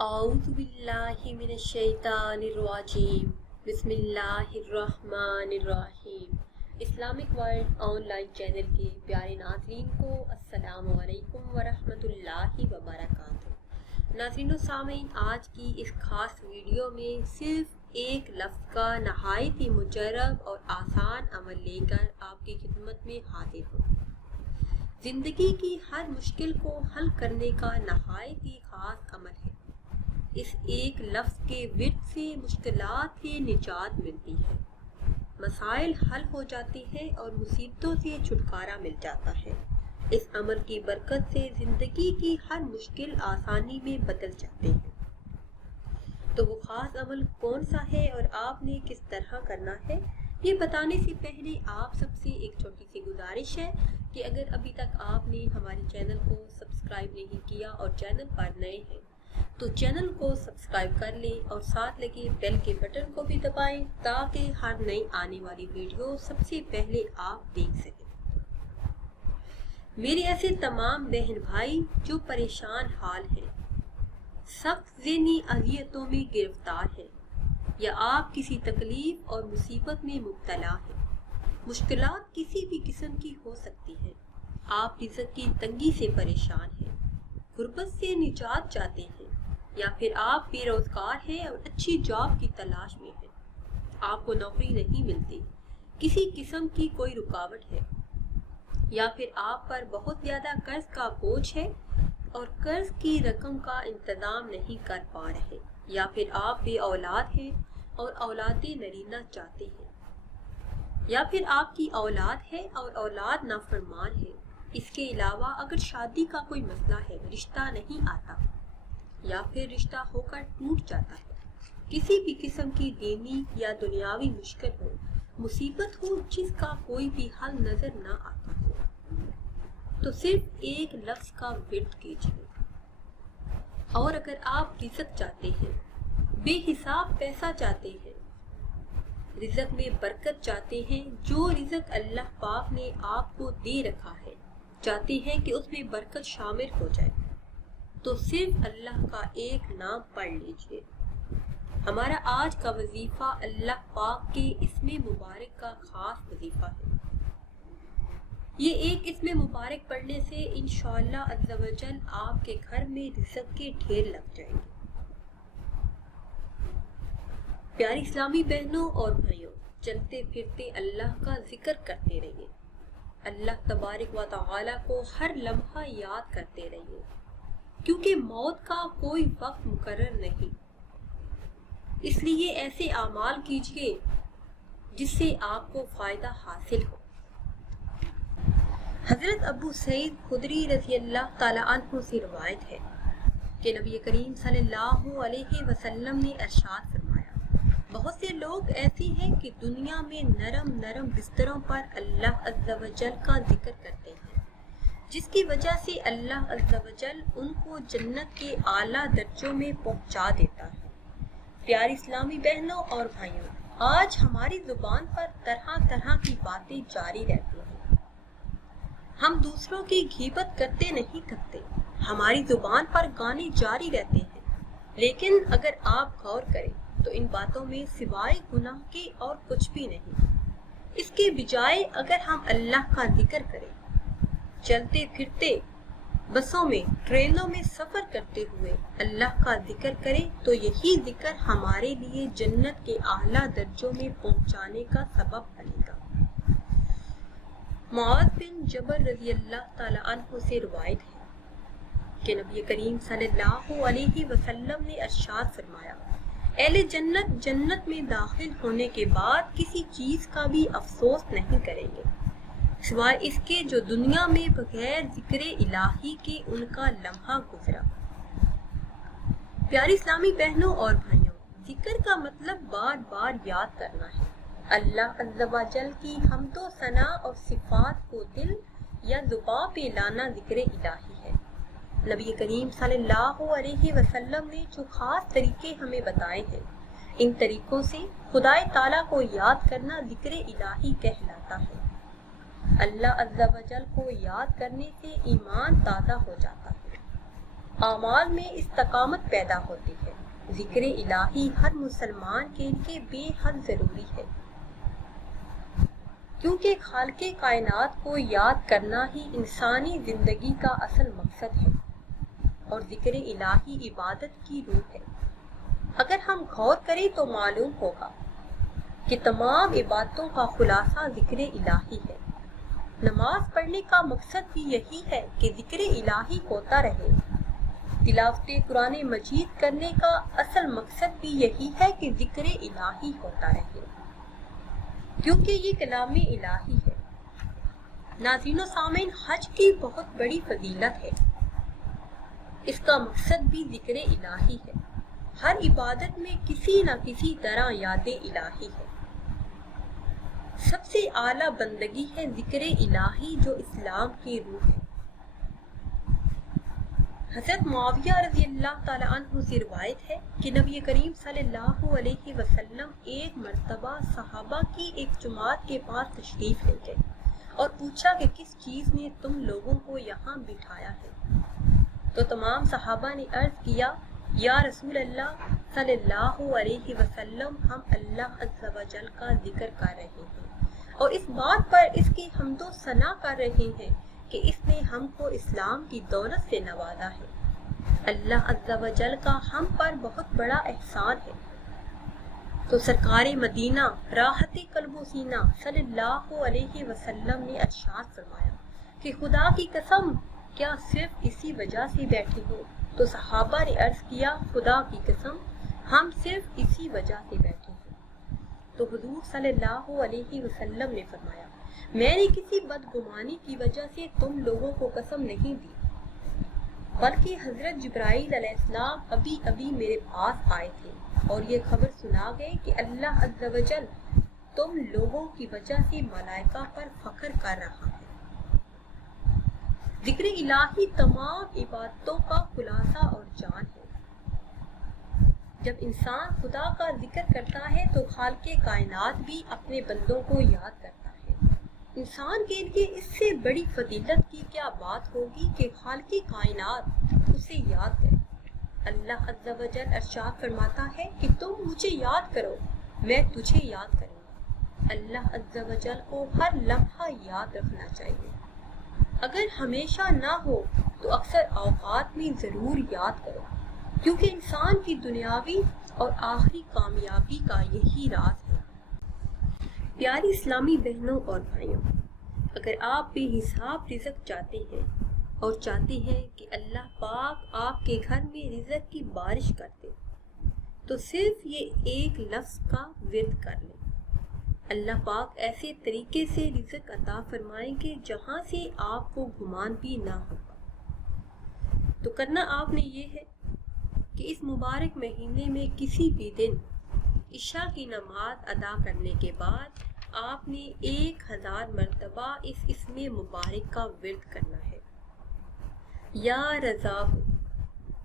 अऊज़ु बिल्लाहि मिनश शैतानिर रजीम बिस्मिल्लाहिर्रहमानिर्रहीम। Islamic world online channel के प्यारे नाज़रीन को अस्सलामु अलैकुम वरहमतुल्लाहि वबरकातुहू। नाज़रीन व सामीन, आज की इस खास वीडियो में सिर्फ एक लफ्ज़ का नहायत ही मुजर्रब और आसान अमल लेकर आपकी खिदमत में हाजिर हूँ। ज़िंदगी की हर मुश्किल को हल करने का नहायत ही खास अमल है। इस एक लफ्ज़ के विर्द से मुश्किलात से निजात मिलती है, मसाइल हल हो जाती है और मुसीबतों से छुटकारा मिल जाता है। इस अमल की बरकत से ज़िंदगी की हर मुश्किल आसानी में बदल जाते हैं। तो वो ख़ास अमल कौन सा है और आपने किस तरह करना है, ये बताने से पहले आप सबसे एक छोटी सी गुजारिश है कि अगर अभी तक आपने हमारे चैनल को सब्सक्राइब नहीं किया और चैनल पर नए हैं तो चैनल को सब्सक्राइब कर लें और साथ लगे बेल के बटन को भी दबाएं ताकि हर नई आने वाली वीडियो सबसे पहले आप देख सकें। मेरे ऐसे तमाम बहन भाई जो परेशान हाल हैं, सख्त ज़हनी अज़ियतों में गिरफ्तार हैं या आप किसी तकलीफ और मुसीबत में मुब्तला हैं। मुश्किलात किसी भी किस्म की हो सकती है। आप रिज़्क़ की तंगी से परेशान हैं, गुर्बत से निजात चाहते हैं, या फिर आप बेरोजगार हैं और अच्छी जॉब की तलाश में हैं। आपको नौकरी नहीं मिलती, किसी किस्म की कोई रुकावट है, या फिर आप पर बहुत ज़्यादा कर्ज का बोझ है और कर्ज की रकम का इंतजाम नहीं कर पा रहे, या फिर आप बे औलाद हैं और औलादे नरीना चाहते हैं, या फिर आपकी औलाद है और औलाद नाफरमान है। इसके अलावा अगर शादी का कोई मसला है, रिश्ता नहीं आता या फिर रिश्ता होकर टूट जाता है, किसी भी किस्म की दीनी या दुनियावी मुश्किल हो, मुसीबत हो जिसका कोई भी हल नजर ना आता हो, तो सिर्फ एक लफ्ज़ का विर्द कीजिए। और अगर आप रिज़्क़ चाहते हैं, बेहिसाब पैसा चाहते हैं, रिज़्क़ में बरकत चाहते हैं, जो रिज़्क़ अल्लाह पाक ने आपको दे रखा है, चाहते हैं कि उसमें बरकत शामिल हो जाए, तो सिर्फ अल्लाह का एक नाम पढ़ लीजिए। हमारा आज का वजीफा अल्लाह पाक के इसमें मुबारक का खास वजीफा है। ये एक इसमें मुबारक पढ़ने से इंशाअल्लाह अज़्ज़ा वजल आपके घर में रिज़्क़ के ढेर लग जाएंगे। प्यारी इस्लामी बहनों और भाइयों, चलते फिरते अल्लाह का जिक्र करते रहिए। अल्लाह तबारक व तआला को हर लम्हा याद करते रहिए, क्योंकि मौत का कोई वक्त मुकर्रर नहीं। इसलिए ऐसे आमाल कीजिए जिससे आपको फायदा हासिल हो। हजरत अबू सईद खुदरी रज़ी अल्लाह ताला अन्हु से रवायत है कि नबी करीम सल्लल्लाहु अलैहि वसल्लम ने इरशाद फरमाया, बहुत से लोग ऐसे हैं कि दुनिया में नरम नरम बिस्तरों पर अल्लाह अज़्ज़ा वजल का जिक्र करते हैं, जिसकी वजह से अल्लाह अज़्ज़ा वजल उनको जन्नत के आला दर्जों में पहुंचा देता है। प्यारी इस्लामी बहनों और भाइयों, आज हमारी जुबान पर तरह तरह की बातें जारी रहती हैं। हम दूसरों की घीबत करते नहीं थकते, हमारी जुबान पर गाने जारी रहते हैं, लेकिन अगर आप गौर करें तो इन बातों में सिवाय गुनाह के और कुछ भी नहीं। इसके बजाय अगर हम अल्लाह का जिक्र करें, चलते फिरते बसों में, ट्रेनों में सफर करते हुए अल्लाह का जिक्र करें, तो यही जिक्र हमारे लिए जन्नत के आला दर्जों में पहुंचाने का सबब बनेगा। मुआज़ बिन जबल रज़ी अल्लाह ताला अन्हु से रिवायत है कि नबी करीम सल्लल्लाहु अलैहि वसल्लम ने इरशाद फरमाया, अहले जन्नत जन्नत में दाखिल होने के बाद किसी चीज का भी अफसोस नहीं करेंगे सिवाय इसके जो दुनिया में बगैर जिक्र इलाही के उनका लम्हा गुजरा। प्यारी इस्लामी बहनों और भाइयों, जिक्र का मतलब बार बार याद करना है। अल्लाह अज़्ज़ा वजल की हम्दो सना और सिफात को दिल या ज़ुबान पे लाना जिक्र इलाही है। नबी करीम सल्लल्लाहु अलैहि वसल्लम ने जो खास तरीके हमें बताए हैं, इन तरीकों से खुदाए ताला को याद करना जिक्र इलाही कहलाता है। अल्लाह अज़्ज़ा वजल को याद करने से ईमान ताज़ा हो जाता है اعمال میں استقامت پیدا ہوتی ہے۔ ذکر الہی ہر مسلمان کے لیے بے حد ضروری ہے، کیونکہ خالق کائنات کو یاد کرنا ہی انسانی زندگی کا اصل مقصد ہے، اور ذکر الہی عبادت کی روح ہے۔ اگر ہم غور کریں تو معلوم ہوگا کہ تمام عبادتوں کا خلاصہ ذکر الہی ہے۔ نماز پڑھنے کا مقصد بھی یہی ہے کہ ذکر الہی ہوتا رہے۔ تلاوت قرآن مجید کرنے کا اصل مقصد بھی یہی ہے کہ ذکر الہی ہوتا رہے، کیونکہ یہ کلام الہی ہے۔ ناظرین و سامعین، حج کی بہت بڑی فضیلت ہے، اس کا مقصد بھی ذکر الہی ہے۔ ہر عبادت میں کسی نہ کسی طرح یاد الہی ہے۔ سب سے اعلیٰ بندگی ہے ذکر الہی، جو اسلام کی روح ہے۔ حضرت معاویہ رضی اللہ تعالی عنہ سے روایت ہے کہ نبی کریم صلی اللہ علیہ وسلم ایک مرتبہ صحابہ کی ایک جماعت کے پاس تشریف لے گئے اور پوچھا کہ کس چیز نے تم لوگوں کو یہاں بٹھایا ہے؟ تو تمام صحابہ نے عرض کیا، یا رسول اللہ صلی اللہ علیہ وسلم، ہم اللہ عز و جل کا ذکر کر رہے ہیں اور اس بات پر اس کی حمد و ثنا کر رہے ہیں کہ اس نے ہم کو اسلام کی دولت سے نوازا ہے۔ اللہ عز و جل کا ہم پر بہت بڑا احسان ہے۔ تو سرکار مدینہ راحت قلب و سینہ صلی اللہ علیہ وسلم نے ارشاد فرمایا کہ خدا کی قسم، کیا صرف اسی وجہ سے بیٹھے ہو؟ تو صحابہ نے عرض کیا، خدا کی قسم، ہم صرف اسی وجہ سے بیٹھے ہیں۔ تو حضور صلی اللہ علیہ وسلم نے فرمایا، میں نے کسی بدگمانی کی وجہ سے تم لوگوں کو قسم نہیں دی، بلکہ حضرت جبرائیل علیہ السلام ابھی ابھی میرے پاس آئے تھے اور یہ خبر سنا گئے کہ اللہ عز و جل تم لوگوں کی وجہ سے ملائکہ پر فخر کر رہا ہے۔ ذکر الہی تمام عبادتوں کا خلاصہ اور جان ہے۔ جب انسان خدا کا ذکر کرتا ہے تو خالق کائنات بھی اپنے بندوں کو یاد کرتا ہے۔ انسان کے لیے اس سے بڑی فضیلت کی کیا بات ہوگی کہ خالق کائنات اسے یاد کرے۔ اللہ عز و جل ارشاد فرماتا ہے کہ تم مجھے یاد کرو، میں تجھے یاد کروں گا۔ اللہ عز و جل کو ہر لمحہ یاد رکھنا چاہیے۔ اگر ہمیشہ نہ ہو تو اکثر اوقات میں ضرور یاد کرو، کیونکہ انسان کی دنیاوی اور آخری کامیابی کا یہی راز ہے۔ پیاری اسلامی بہنوں اور بھائیوں، اگر آپ بے حساب رزق چاہتے ہیں اور چاہتے ہیں کہ اللہ پاک آپ کے گھر میں رزق کی بارش کر دے، تو صرف یہ ایک لفظ کا ورد کر لیں۔ اللہ پاک ایسے طریقے سے رزق عطا فرمائیں گے جہاں سے آپ کو گمان بھی نہ ہوگا۔ تو کرنا آپ نے یہ ہے کہ اس مبارک مہینے میں کسی بھی دن عشاء کی نماز ادا کرنے کے بعد آپ نے 1000 مرتبہ اس اسم مبارک کا ورد کرنا ہے۔ یا رزاق،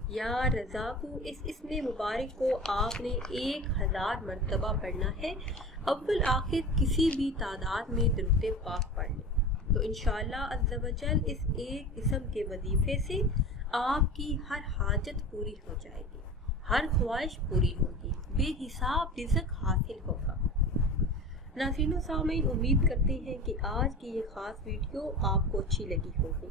یا رزاق، اس اسم مبارک کو آپ نے 1000 مرتبہ پڑھنا ہے۔ اول آخر کسی بھی تعداد میں درود پاک پڑھ لیں تو انشاءاللہ عز و جل اس ایک اسم کے وظیفے سے آپ کی ہر حاجت پوری ہو جائے گی، ہر خواہش پوری ہوگی، بے حساب رزق حاصل ہوگا۔ ناظرین و سامعین، امید کرتے ہیں کہ آج کی یہ خاص ویڈیو آپ کو اچھی لگی ہوگی۔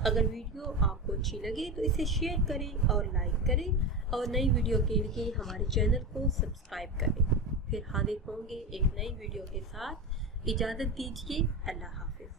اگر ویڈیو آپ کو اچھی لگے تو اسے شیئر کریں اور لائک کریں، اور نئی ویڈیو کے لیے ہمارے چینل کو سبسکرائب کریں۔ پھر حاضر ہوں گے ایک نئی ویڈیو کے ساتھ۔ اجازت دیجیے، اللہ حافظ۔